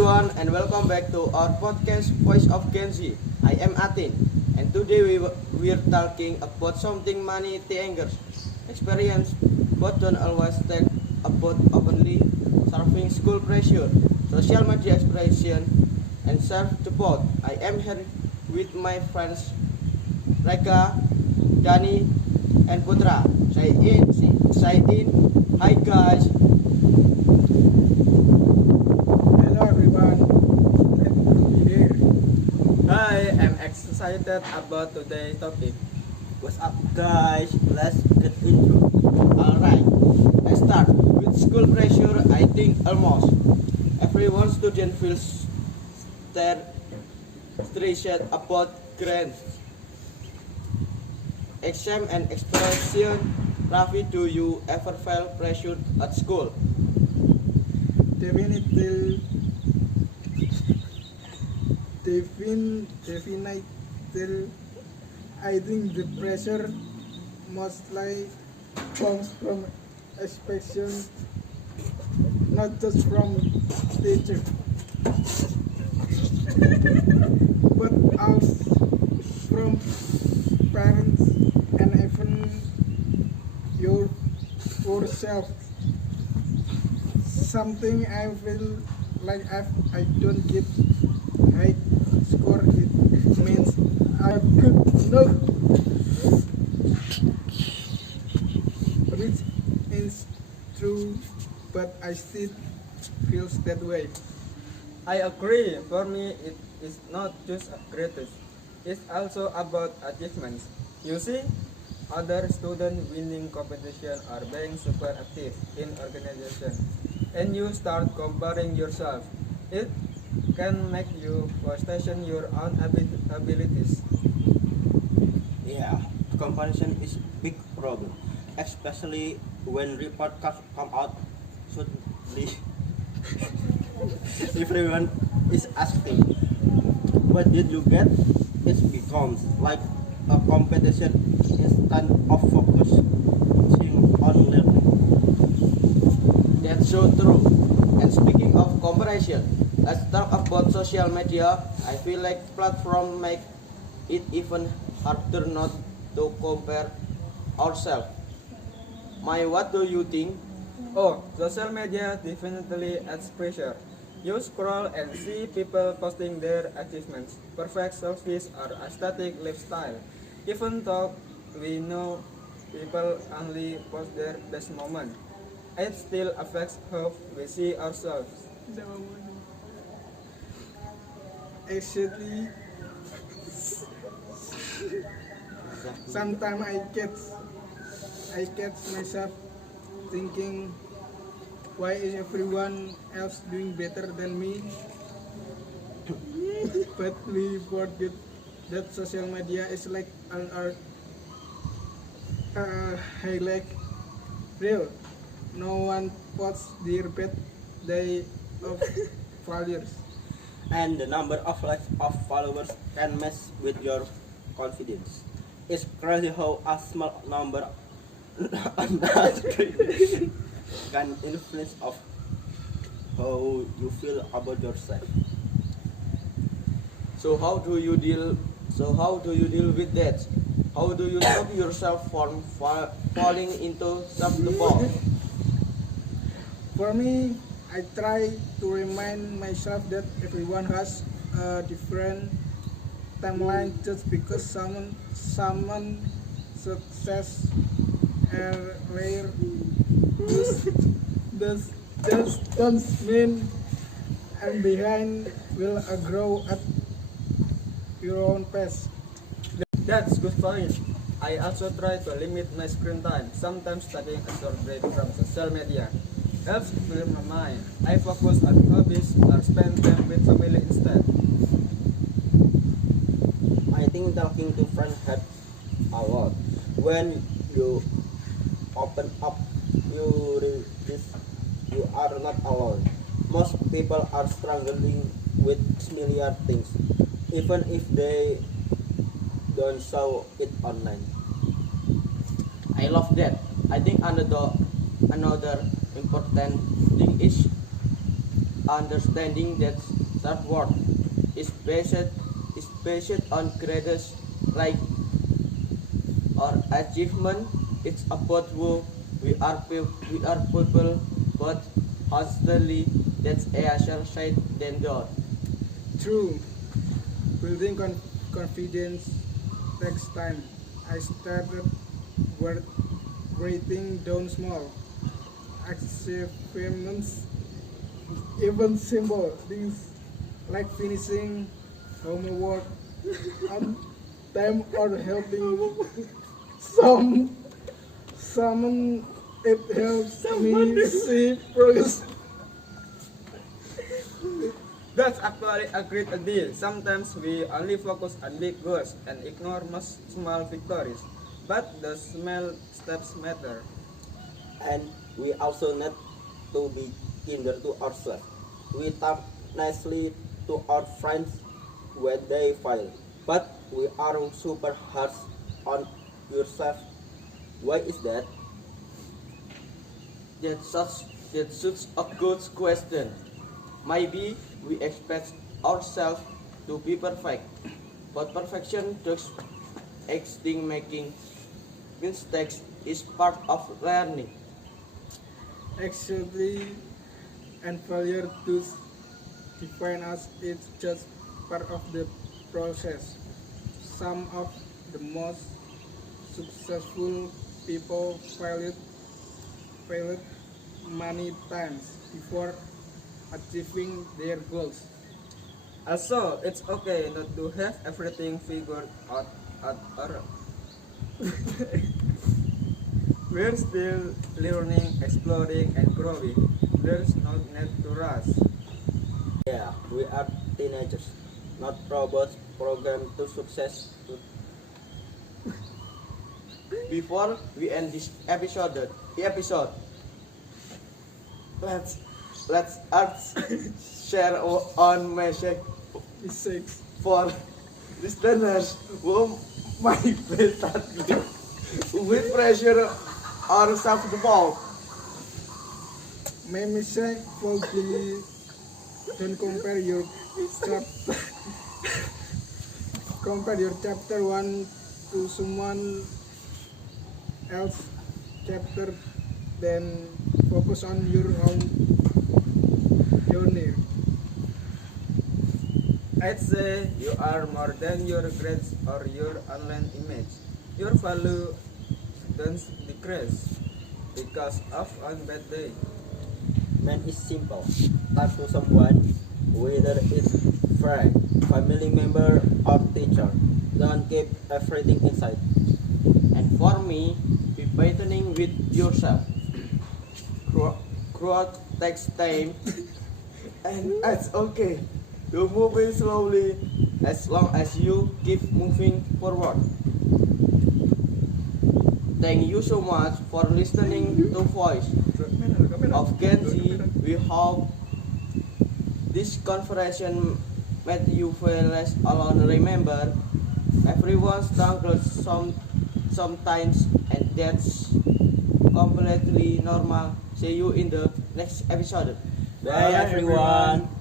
everyone, and welcome back to our podcast Voice of Gen Z. I am Atin, and today we are talking about something many teenagers experience but don't always talk about openly: surfing school pressure, social media expression, and self-support. I am here with my friends Reka, Dani, and Putra. Say in. Hi guys. Hello everyone, happy to be here. Hi, I'm excited about today's topic. What's up guys? Let's get into it. Alright, let's start with school pressure. I think almost everyone student feels stressed about grades, exam and expression. Rafi, do you ever feel pressured at school? Definitely, definitely, I think the pressure mostly comes from expectation, not just from teacher, but also from parents and even yourself. Something I feel like if I don't get high score, it means I could not reach is true, but I still feels that way. I agree. For me, it is not just grades. It's also about achievements. You see, other students winning competition or being super active in organization, and you start comparing yourself. It can make you question your own abilities. Yeah, comparison is big problem, especially when report cards come out suddenly. Everyone is asking, what did you get? It becomes like a competition instead of focusing on learning. That's so true. And speaking of comparison, let's talk about social media. I feel like platform make it even harder not to compare ourselves. What do you think? Oh, social media definitely adds pressure. You scroll and see people posting their achievements, perfect selfies, or aesthetic lifestyle. Even though we know people only post their best moment, it still affects how we see ourselves. Actually, sometimes I catch myself thinking, why is everyone else doing better than me? But we forget that social media is like an art highlight reel. No one posts their best day of failures. And the number of likes of followers can mess with your confidence. It's crazy how a small number on the screen can influence of how you feel about yourself. So how do you deal? So how do you deal with that? How do you stop yourself from falling into self-doubt? For me, I try to remind myself that everyone has a different timeline. Just because someone success earlier does does doesn't mean I'm behind. Will grow at your own pace. That's good point. I also try to limit my screen time. Sometimes taking a short break from social media helps clear my mind. I focus on hobbies or spend time with family instead. I think talking to friends helps a lot. When you open up, you realize you are not alone. Most people are struggling with similar things, even if they don't show it online. I love that. I think another important thing is understanding that self-worth is based on grades like or achievement. It's about who we are people, but honestly, that's easier said than done. True. Building confidence takes time. I started writing down small achievements, even simple things like finishing homework on time or helping some someone. It helps me see progress. That's actually a great idea. Sometimes we only focus on big goals and ignore most small victories. But the small steps matter. And we also need to be kinder to ourselves. We talk nicely to our friends when they fail, but we are super harsh on yourself. Why is that? That's such a good question. Maybe we expect ourselves to be perfect, but perfection does extinct making mistakes is part of learning. Actually, and failure to define us, it's just part of the process. Some of the most successful people failed many times before achieving their goals. Also, it's okay not to have everything figured out at or we're still learning, exploring, and growing. There's no need to rush. Yeah, we are teenagers, not robots programmed to success. Before we end this episode, let's us share our own message Mistakes. for listeners who might feel struggling with pressure or self-doubt. My mistake will be don't compare your chapter one to someone else chapter, then focus on your own journey. I'd say you are more than your grades or your online image. Your value doesn't decrease because of one bad day. Man is simple. Talk to someone, whether it's friend, family member, or teacher. Don't keep everything inside. And for me, be patient with yourself. Growth takes time, and it's okay to move it slowly as long as you keep moving forward. Thank you so much for listening to Voice of Gen Z. We hope this conversation made you feel less alone. Remember, everyone struggles sometimes, and that's completely normal. See you in the next episode. Bye everyone.